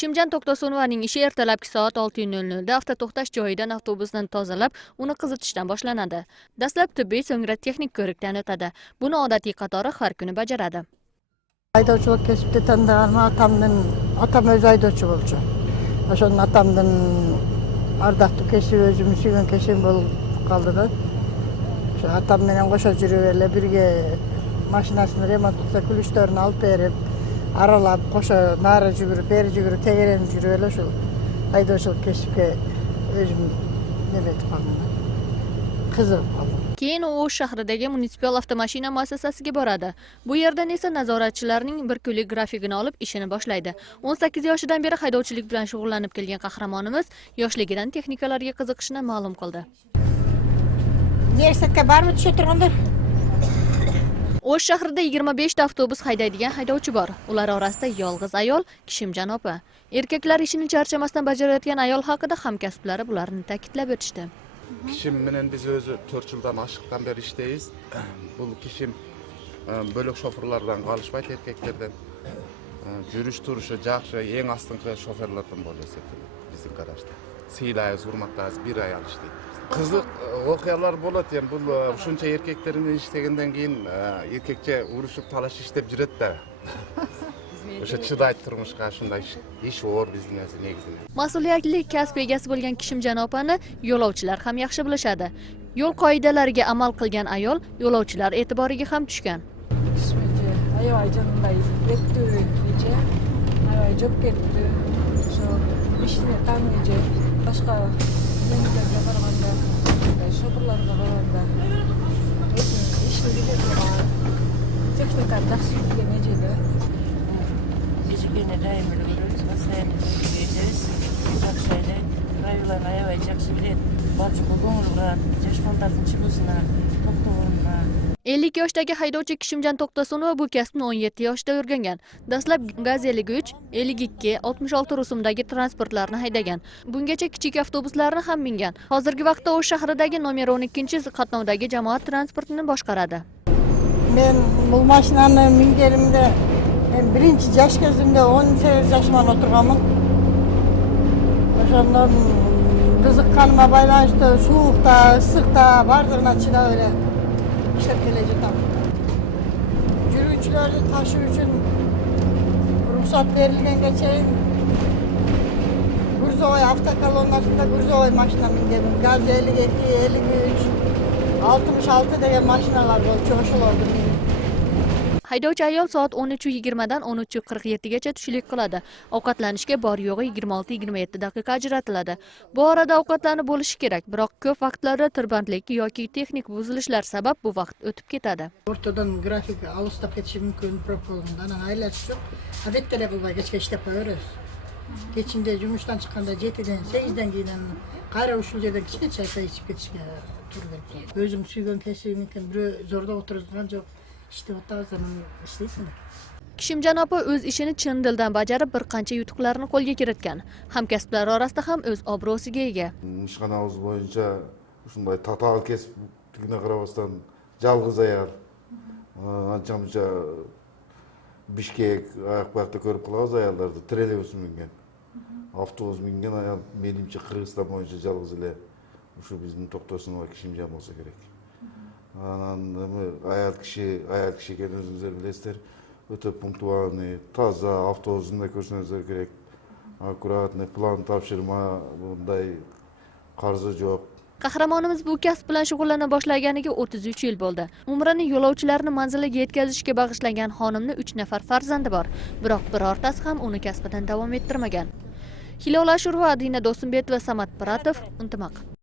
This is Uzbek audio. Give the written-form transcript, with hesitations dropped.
Kishimjon To'xtasunovaning ishi ertalabki soat 6:00 da avtoto'xtash joyidan avtobusni tozalab, uni qizitishdan boshlanadi. Dastlab tibbiy, so'ngra texnik ko'rikdan o'tadi. Buni odatiy qatori har kuni bajaradi. Haydovchilik kesipte tanıdığım atam öz haydovchi bolчу. Oşonun atamdın ardaqlı keşi özümü sүйгөн keşim bolup kaldı da. Şu atam menen koşa жүрүп эле бирге машинасын ремонт кылса күлүштөрүн алып берип, аралап кошо нары жүгүрүп, бери жүгүрүп, тегеренип жүрүп эле ушул haydovchilik kesипке өзүм неметип калдым. Кызыгып калдым. Keyin u O'sh shahridagi munitsipal avtomashina muassasasiga boradi. Bu yerdan esa nazoratchilarning bir kunlik grafikini olib ishini boshlaydi. 18 yoshidan beri haydovchilik bilan shug'ullanib kelgan qahramonimiz yoshligidan texnikalarga qiziqishini ma'lum qildi. Universitetga borib tusha turganlar. O'sh shahrida 25 ta avtobus haydaydigan haydovchi bor. Ular orasida yolg'iz ayol Kishimjon opa. Erkaklar ishini charchamasdan bajarayotgan ayol haqida hamkasblari bularni ta'kidlab o'tishdi. Kişim menen biz özü 4 yıldan aşıktan beri işteyiz. Bu kişim bölük şoförlerden kalışmaydı erkeklerden. Жүрүш turuşu, жақшы, ең астыңғы şoförlerden болу есептеледі біздің қарашта. Сыйлайыз, урматтайыз, bir ay al iştейді. Қызық оқиялар болады, yani бұл ушунча erkeklerin иштегенден кейін erkekçe урушуп талаш иштеп жүрөт да. O'sha chidaydi turmushga, shunday ish bor bizning negizida. Mas'uliyatli kasb egasi bo'lgan Kishimjon opani yo'lovchilar ham yaxshi bilishadi. Yo'l qoidalariga amal qilgan ayol yo'lovchilar e'tiboriga ham tushgan. Ayol janday ketdi, kecha ayol jo'p ketdi. Shu ishni taniydi. Boshqa yerlarga qaraganda, shoförlarga qaraganda ishni biladigan texnika yaxshi bilgan Yine daim ölüyoruz, masaya gideceğiz. Akşayla rayular ayağa jakşı bilet. Barcha ko'ngilga, yosh bolalarning chiqishiga, to'xtovuna. 50 yoshdagi haydovchi Kishimjon To'xtasunova bu kasbni 17 yoshda o'rgangan. Dastlab Gaz 53, 52, 66 rusumdagi transportlarni haydagan. Bungacha kichik avtobuslarni ham mingan. Hozirgi vaqtda O'sh shahridagi nomer 12-qatnovdagi jamoat transportini boshqaradi. Men bu mashinani minganimda birinchi yosh kezimda 18 yoshman o'tirganman. O'shandan qiziqqanima baylanishda sovuqda, issiqda bardığına chidab ele ishlab kelajatam. Yuruvchilarni tashish uchun ruxsat berilganga chayin Gurzovoy avtokolonnasida Gurzovoy mashina minganman. Gaz 52, 53, 66 degan mashinalar bo'lib o'shalarni mindim. Haydovchi ayol soat 13:20 dan 13:47 gacha tushlik qiladi. Ovqatlanishga bor yo'g'i 26-27 daqiqa ajratiladi. Bu orada ovqatlanib bo'lishi kerak, biroq ko'p vaqtlarda tirbandlik yoki texnik buzilishlar sabab bu vaqt o'tib ketadi. Ortadan grafik alыстап ketishi mumkin, prokolundan aylash yo'q. Adetda qilmay kechga ishlab qo'yamiz. Kechinde жұмыштан chiqqanda 7-den 8-den keyin qara ushul yerda kichkina choy ichib ketishga turdi. O'zim suygan kesibimkin bir zo'rda o'tirgan yo'q. İşte zaman işleysin. Kishimjon opa o'z ishini chin dildan bajarib bir qancha yutuqlarni qo'lga kiritgan. Hamkasblari orasida ham o'z obro'siga ega. Ishxonamiz bo'yicha shunday total kesib tuguna qarabasdan жалгыз ayol. Ancha-muncha Bishkek oyoqbaqda ko'rib qolamiz ayollarni trolleybus mingan. Avtobus mingan ayol menimcha Qirg'iziston bo'yicha жалгыз ele shu bizning To'xtasunova Kishimjon bo'lsa kerak. Ayol kishi ekan o'zingizlar bilasizlar, o'ta punktualniy, toza avtobusda ko'rsangizlar kerak. Akkuratniy plan topshirma, bunday qarzi yo'q. Qahramonimiz bu kasb bilan shug'ullana boshlaganiga 33 yil bo'ldi. Umrini yo'lovchilarni manziliga yetkazishga bag'ishlagan xonimning 3 nafar farzandi bor, biroq birortasi ham uni kasbidan davom ettirmagan. Hilola Ashurova, Adina Do'stunbek va Samat Piratov, Intimaq.